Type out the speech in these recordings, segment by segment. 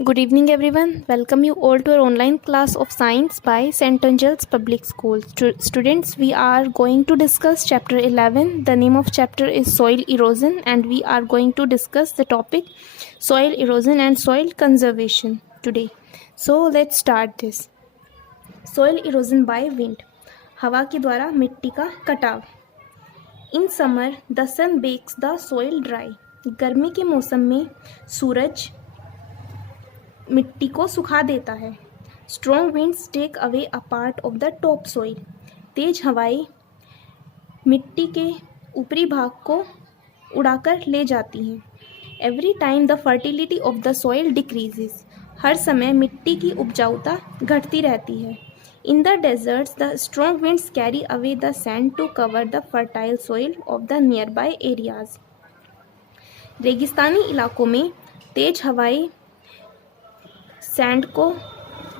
Good evening, everyone. Welcome you all to our online class of science by St. Angel's Public School. Students, we are going to discuss chapter 11. The name of chapter is soil erosion, and we are going to discuss the topic soil erosion and soil conservation today. So let's start this. Soil erosion by wind. हवा के द्वारा मिट्टी का कटाव. In summer, the sun bakes the soil dry. गर्मी के मौसम में सूरज मिट्टी को सुखा देता है. Strong winds take away a part of the top soil. तेज हवाएं मिट्टी के ऊपरी भाग को उड़ाकर ले जाती हैं. Every time the fertility of the soil decreases. हर समय मिट्टी की उपजाऊता घटती रहती है. In the deserts the strong winds carry away the sand to cover the fertile soil of the near by areas. रेगिस्तानी इलाकों में तेज हवाएं सैंड को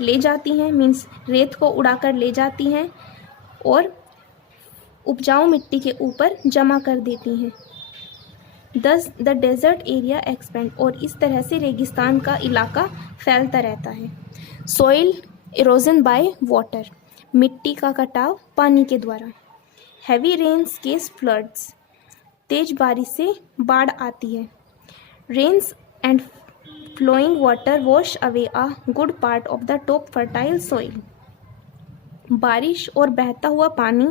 ले जाती हैं, मीन्स रेत को उड़ाकर ले जाती हैं और उपजाऊ मिट्टी के ऊपर जमा कर देती हैं. दस द डेजर्ट एरिया एक्सपेंड. और इस तरह से रेगिस्तान का इलाका फैलता रहता है. Soil erosion by water. मिट्टी का कटाव पानी के द्वारा. Heavy rains causes floods. तेज बारिश से बाढ़ आती है. Rains and flowing water wash away a good part of the top fertile soil. बारिश और बहता हुआ पानी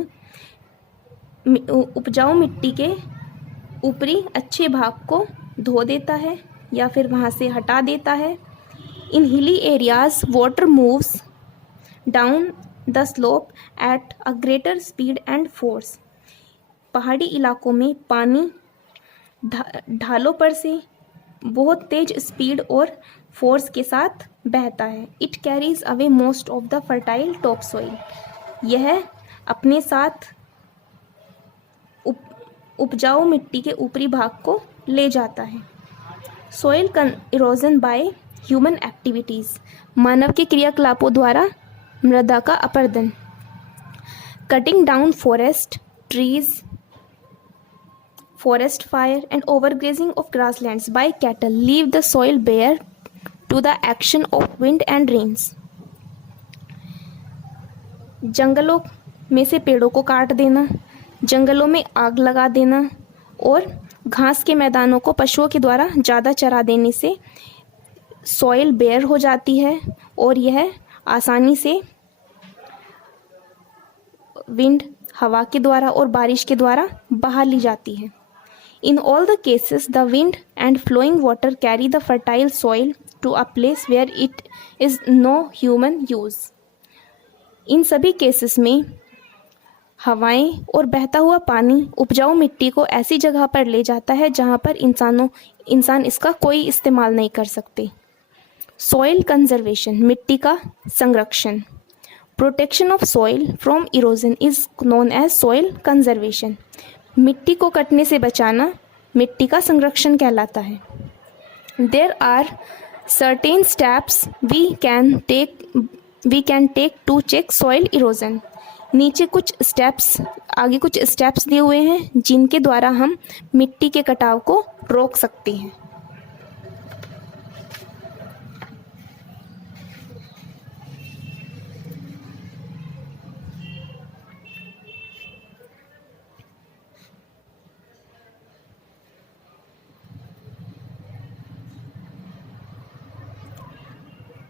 उपजाऊ मिट्टी के ऊपरी अच्छे भाग को धो देता है या फिर वहाँ से हटा देता है. In hilly areas water moves down the slope at a greater speed and force. पहाड़ी इलाकों में पानी ढालों पर से बहुत तेज स्पीड और फोर्स के साथ बहता है. It carries away most of the fertile top soil. यह अपने साथ उपजाऊ मिट्टी के ऊपरी भाग को ले जाता है. Soil erosion by human activities. मानव के क्रियाकलापों द्वारा मृदा का अपरदन. Cutting down forest trees, forest fire and overgrazing of grasslands by cattle leave the soil bare to the action of wind and rains. जंगलों में से पेड़ों को काट देना, जंगलों में आग लगा देना और घास के मैदानों को पशुओं के द्वारा ज़्यादा चरा देने से सॉइल बेयर हो जाती है और यह आसानी से विंड, हवा के द्वारा और बारिश के द्वारा बहा ली जाती है. In all the cases, the wind and flowing water carry the fertile soil to a place where it is no human use. इन सभी केसेस में हवाएं और बहता हुआ पानी उपजाऊ मिट्टी को ऐसी जगह पर ले जाता है जहां पर इंसान इसका कोई इस्तेमाल नहीं कर सकते. Soil conservation. मिट्टी का संरक्षण. Protection of soil from erosion is known as soil conservation. मिट्टी को कटने से बचाना मिट्टी का संरक्षण कहलाता है. There are certain steps we can take to check soil erosion. नीचे आगे कुछ स्टेप्स दिए हुए हैं जिनके द्वारा हम मिट्टी के कटाव को रोक सकते हैं.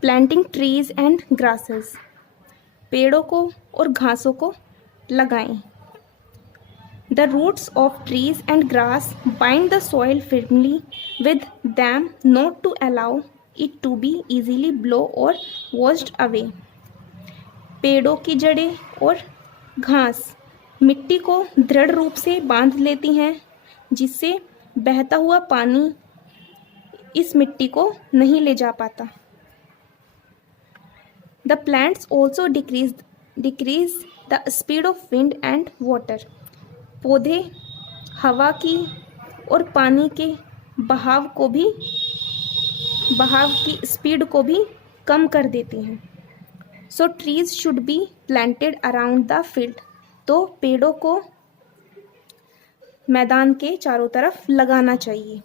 Planting trees and grasses. पेड़ों को और घासों को लगाएं. The roots of trees and grass bind the soil firmly with them not to allow it to be easily blow or washed away. पेड़ों की जड़ें और घास मिट्टी को दृढ़ रूप से बांध लेती हैं जिससे बहता हुआ पानी इस मिट्टी को नहीं ले जा पाता. The plants also decrease the speed of wind and water. पौधे हवा की और पानी के बहाव की स्पीड को भी कम कर देती हैं. So trees should be planted around the field. तो पेड़ों को मैदान के चारों तरफ लगाना चाहिए.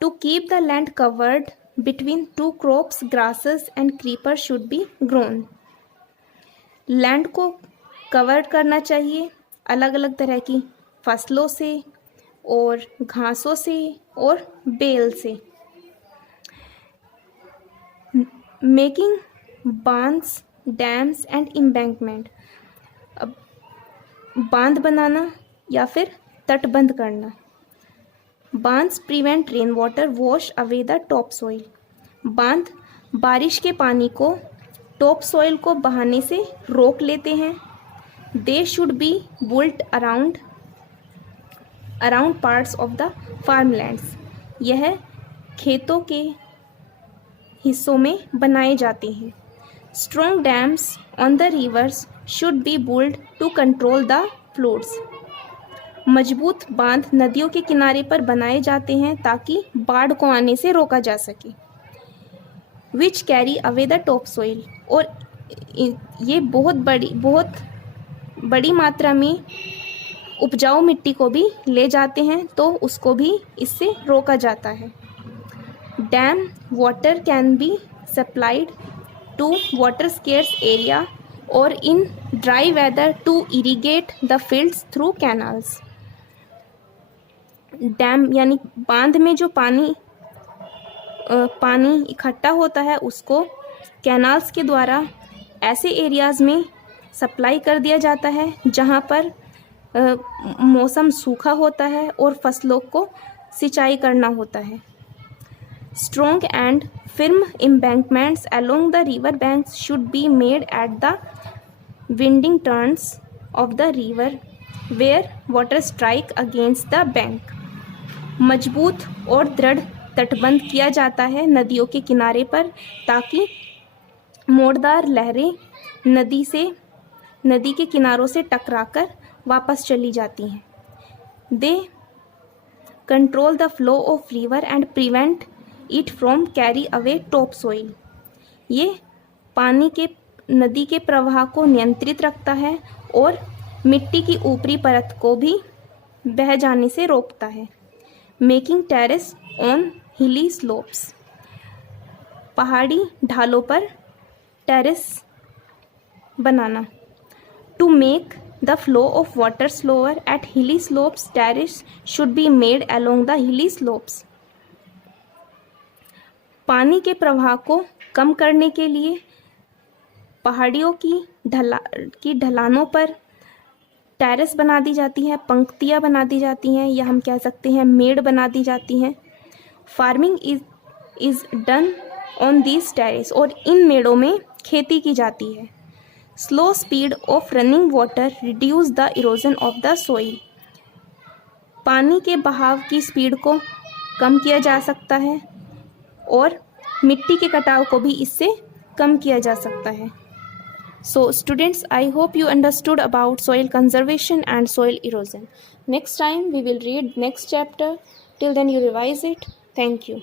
To keep the land covered Between two crops, grasses and creepers should be grown. Land को कवर करना चाहिए अलग अलग तरह की फसलों से और घासों से और बेल से. मेकिंग बांध्स, डैम्स एंड एम्बैंकमेंट. अब बांध बनाना या फिर तटबंध करना. बांध्स prevent rain water wash away the top soil. बांध बारिश के पानी को टॉप सॉइल को बहाने से रोक लेते हैं. They should be built around parts of the farmlands. यह खेतों के हिस्सों में बनाए जाते हैं. Strong dams on the rivers should be built to control the floods. मजबूत बांध नदियों के किनारे पर बनाए जाते हैं ताकि बाढ़ को आने से रोका जा सके. Which carry away the top soil. और ये बहुत बड़ी मात्रा में उपजाऊ मिट्टी को भी ले जाते हैं तो उसको भी इससे रोका जाता है. Dam water can be supplied to water scarce area और in dry weather to irrigate the fields through canals. Dam यानी बांध में जो पानी इकट्ठा होता है उसको कैनाल्स के द्वारा ऐसे एरियाज़ में सप्लाई कर दिया जाता है जहाँ पर मौसम सूखा होता है और फसलों को सिंचाई करना होता है. Strong and firm embankments along the river banks should be made at the winding turns of the river where water strike against the bank. मजबूत और दृढ़ तटबंध किया जाता है नदियों के किनारे पर ताकि मोड़दार लहरें नदी के किनारों से टकराकर वापस चली जाती हैं. They control the flow of river and prevent it from carry away top soil. ये नदी के प्रवाह को नियंत्रित रखता है और मिट्टी की ऊपरी परत को भी बह जाने से रोकता है. Making terrace on hilly slopes. पहाड़ी ढालों पर टेरेस बनाना. To make the flow of water slower at hilly slopes terrace should be made along the hilly slopes. पानी के प्रवाह को कम करने के लिए पहाड़ियों की ढलानों पर टेरेस बना दी जाती हैं, पंक्तियाँ बना दी जाती हैं या हम कह सकते हैं मेड़ बना दी जाती हैं. Farming is done on these terrace. और इन मेड़ों में खेती की जाती है. Slow speed of running water reduce the erosion of the soil. पानी के बहाव की स्पीड को कम किया जा सकता है और मिट्टी के कटाव को भी इससे कम किया जा सकता है. So students, I hope you understood about soil conservation and soil erosion. Next time we will read next chapter. Till then you revise it. Thank you.